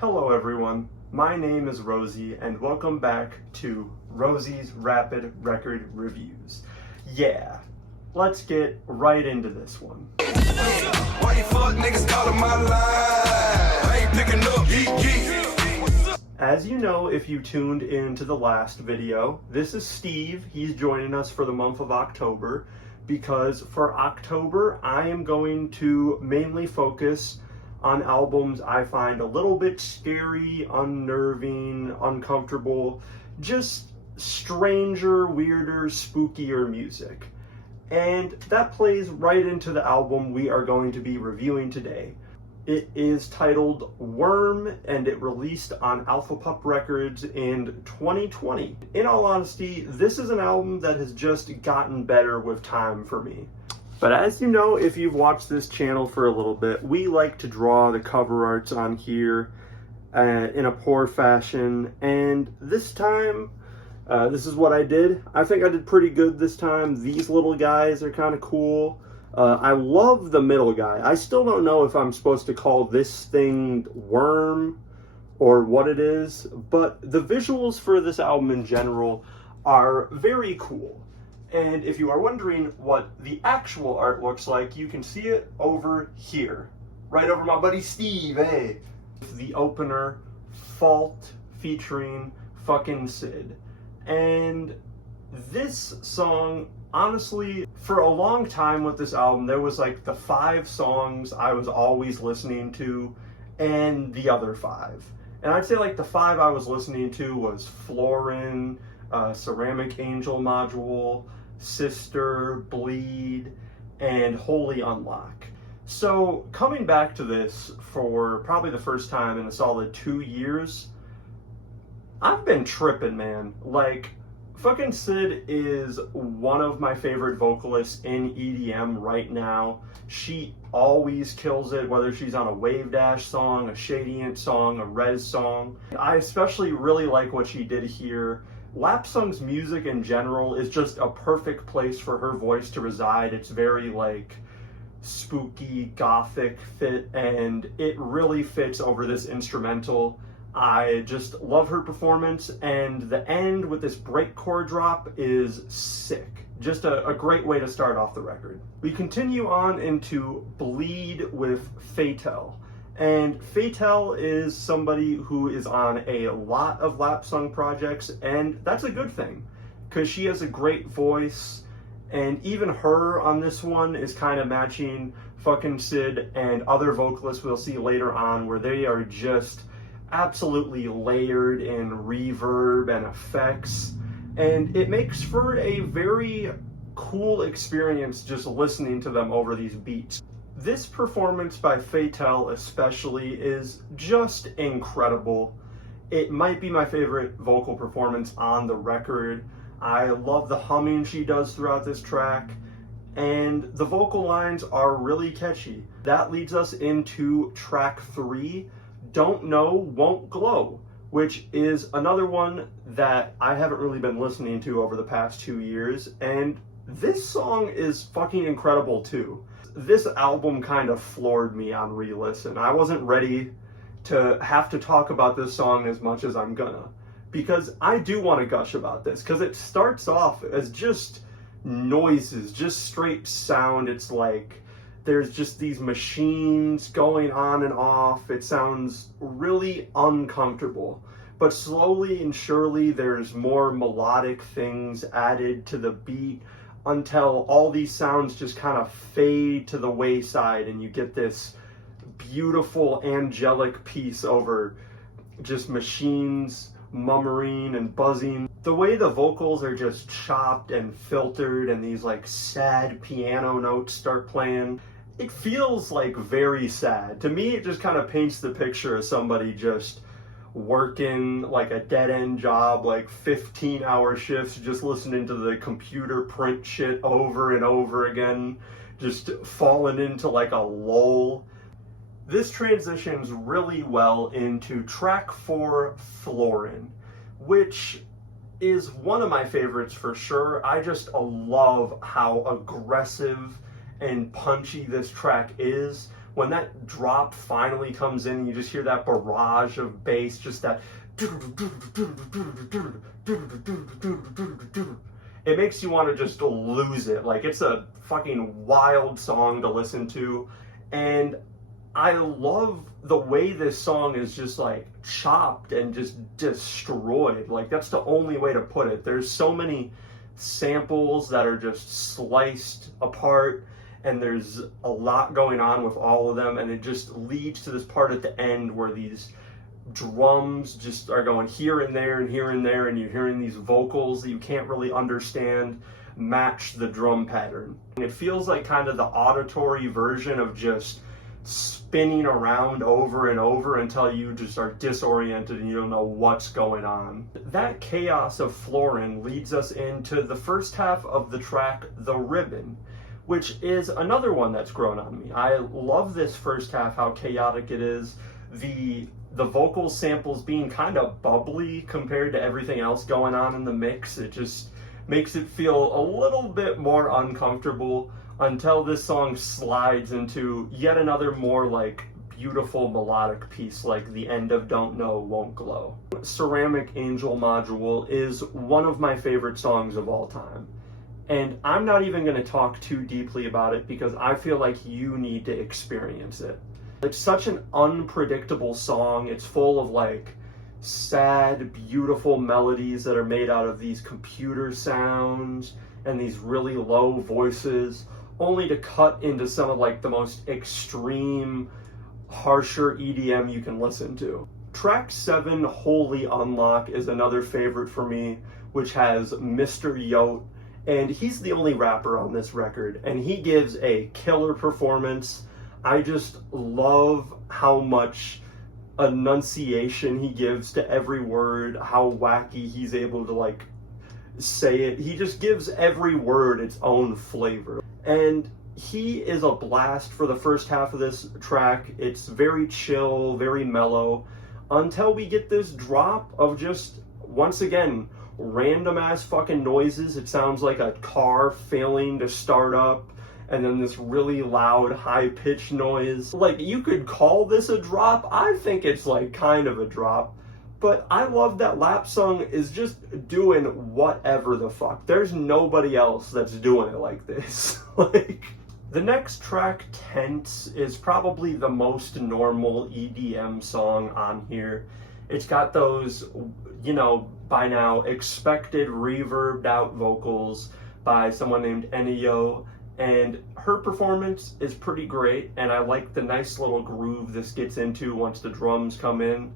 Hello everyone, my name is Rosie and welcome back to Rosie's Rapid Record Reviews. Yeah, let's get right into this one. Why you fuck niggas calling my line? I ain't picking up, geek. As you know, if you tuned into the last video, this is Steve. He's joining us for the month of October because for October I am going to mainly focus on albums I find a little bit scary, unnerving, uncomfortable, just stranger, weirder, spookier music. And that plays right into the album we are going to be reviewing today. It is titled wORM and it released on Alpha Pup Records in 2020. In all honesty, this is an album that has just gotten better with time for me. But as you know, if you've watched this channel for a little bit, we like to draw the cover arts on here in a poor fashion. And this time, this is what I did. I think I did pretty good this time. These little guys are kind of cool. I love the middle guy. I still don't know if I'm supposed to call this thing wORM or what it is, but the visuals for this album in general are very cool. And if you are wondering what the actual art looks like, you can see it over here. Right over my buddy Steve, hey. The opener, Fault, featuring fucking Sid. And this song, honestly, for a long time with this album, there was like the 5 songs I was always listening to and the other 5. And I'd say like the 5 I was listening to was Florin, Ceramic Angel Module, Sister, Bleed, and Holy Unlock. So coming back to this for probably the first time in a solid 2 years, I've been tripping, man. Like, fucking Sid is one of my favorite vocalists in EDM right now. She always kills it, whether she's on a Wave Dash song, a Shadient song, a Rez song. I especially really like what she did here. Lapsung's music in general is just a perfect place for her voice to reside. It's very like spooky, gothic fit, and it really fits over this instrumental. I just love her performance, and the end with this break chord drop is sick. Just a great way to start off the record. We continue on into Bleed with Fatal. And Fatal is somebody who is on a lot of Lapsung projects, and that's a good thing, because she has a great voice, and even her on this one is kind of matching fucking Sid and other vocalists we'll see later on, where they are just absolutely layered in reverb and effects, and it makes for a very cool experience just listening to them over these beats. This performance by Fatal especially is just incredible. It might be my favorite vocal performance on the record. I love the humming she does throughout this track, and the vocal lines are really catchy. That leads us into track 3, Don't Know, Won't Glow, which is another one that I haven't really been listening to over the past 2 years, and this song is fucking incredible too. This album kind of floored me on re-listen. I wasn't ready to have to talk about this song as much as I'm gonna, because I do want to gush about this, because it starts off as just noises, just straight sound. It's like there's just these machines going on and off. It sounds really uncomfortable, but slowly and surely there's more melodic things added to the beat, until all these sounds just kind of fade to the wayside and you get this beautiful angelic piece over just machines murmuring and buzzing. The way the vocals are just chopped and filtered and these like sad piano notes start playing, it feels like very sad. To me, it just kind of paints the picture of somebody just working like a dead-end job, like 15-hour shifts, just listening to the computer print shit over and over again, just falling into like a lull. This transitions really well into track 4, Florin, which is one of my favorites for sure. I just love how aggressive and punchy this track is. when that drop finally comes in, you just hear that barrage of bass, just that. It makes you want to just lose it. Like, it's a fucking wild song to listen to. And I love the way this song is just like chopped and just destroyed. Like, that's the only way to put it. There's so many samples that are just sliced apart, and there's a lot going on with all of them, and it just leads to this part at the end where these drums just are going here and there and here and there, and you're hearing these vocals that you can't really understand match the drum pattern. And it feels like kind of the auditory version of just spinning around over and over until you just are disoriented and you don't know what's going on. That chaos of flooring leads us into the first half of the track, The Ribbon, which is another one that's grown on me. I love this first half, how chaotic it is. The vocal samples being kind of bubbly compared to everything else going on in the mix. It just makes it feel a little bit more uncomfortable until this song slides into yet another more like beautiful melodic piece, like the end of Don't Know Won't Glow. Ceramic Angel Module is one of my favorite songs of all time. And I'm not even going to talk too deeply about it because I feel like you need to experience it. It's such an unpredictable song. It's full of like sad, beautiful melodies that are made out of these computer sounds and these really low voices, only to cut into some of like the most extreme, harsher EDM you can listen to. Track 7, Holy Unlock, is another favorite for me, which has Mr. Yote, and he's the only rapper on this record, and he gives a killer performance. I just love how much enunciation he gives to every word, how wacky he's able to like say it. He just gives every word its own flavor. And he is a blast for the first half of this track. It's very chill, very mellow, until we get this drop of just, once again, random ass fucking noises. It sounds like a car failing to start up, and then this really loud, high-pitched noise. Like, you could call this a drop. I think it's like kind of a drop. But I love that Lapsung is just doing whatever the fuck. There's nobody else that's doing it like this. Like, the next track, Tense, is probably the most normal EDM song on here. It's got those, you know, by now expected reverbed out vocals by someone named Enio, and her performance is pretty great, and I like the nice little groove this gets into once the drums come in.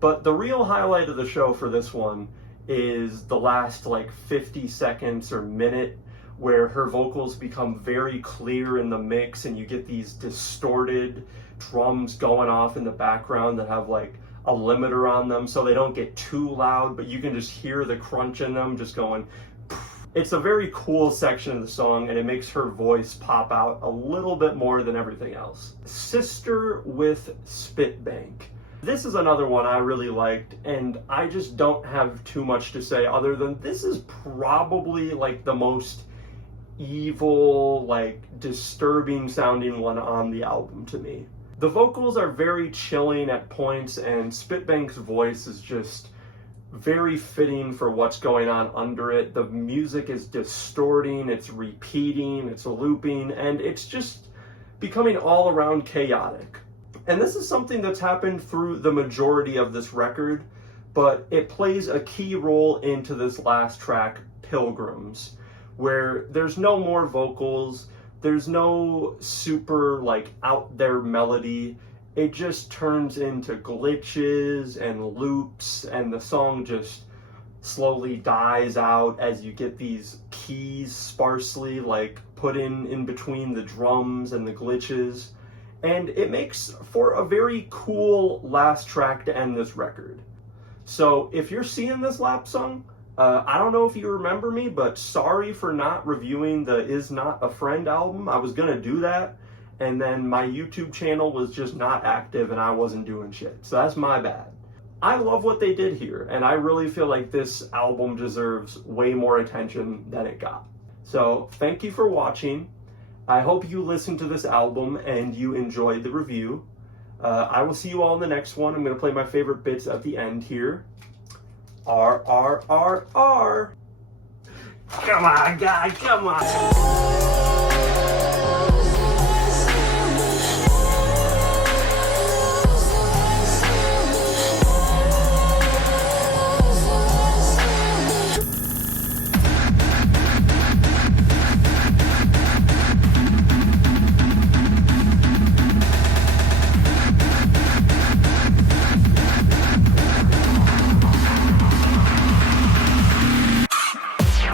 But the real highlight of the show for this one is the last like 50 seconds or minute, where her vocals become very clear in the mix and you get these distorted drums going off in the background that have like a limiter on them so they don't get too loud, but you can just hear the crunch in them just going. It's a very cool section of the song, and it makes her voice pop out a little bit more than everything else. Sister with Spitbank. This is another one I really liked, and I just don't have too much to say other than this is probably like the most evil, like disturbing sounding one on the album to me. The vocals are very chilling at points, and Spitbank's voice is just very fitting for what's going on under it. The music is distorting, it's repeating, it's looping, and it's just becoming all around chaotic. And this is something that's happened through the majority of this record, but it plays a key role into this last track, Pilgrims, where there's no more vocals, there's no super like out there melody. It just turns into glitches and loops, and the song just slowly dies out as you get these keys sparsely like put in between the drums and the glitches. And it makes for a very cool last track to end this record. So if you're seeing this Lapsung, I don't know if you remember me, but sorry for not reviewing the Is Not a Friend album. I was gonna do that, and then my YouTube channel was just not active and I wasn't doing shit. So that's my bad. I love what they did here, and I really feel like this album deserves way more attention than it got. So thank you for watching, I hope you listened to this album and you enjoyed the review. I will see you all in the next one. I'm going to play my favorite bits at the end here. RRRR. Come on, guy, come on.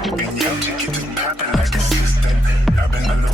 Get this poppin' like a system. I've been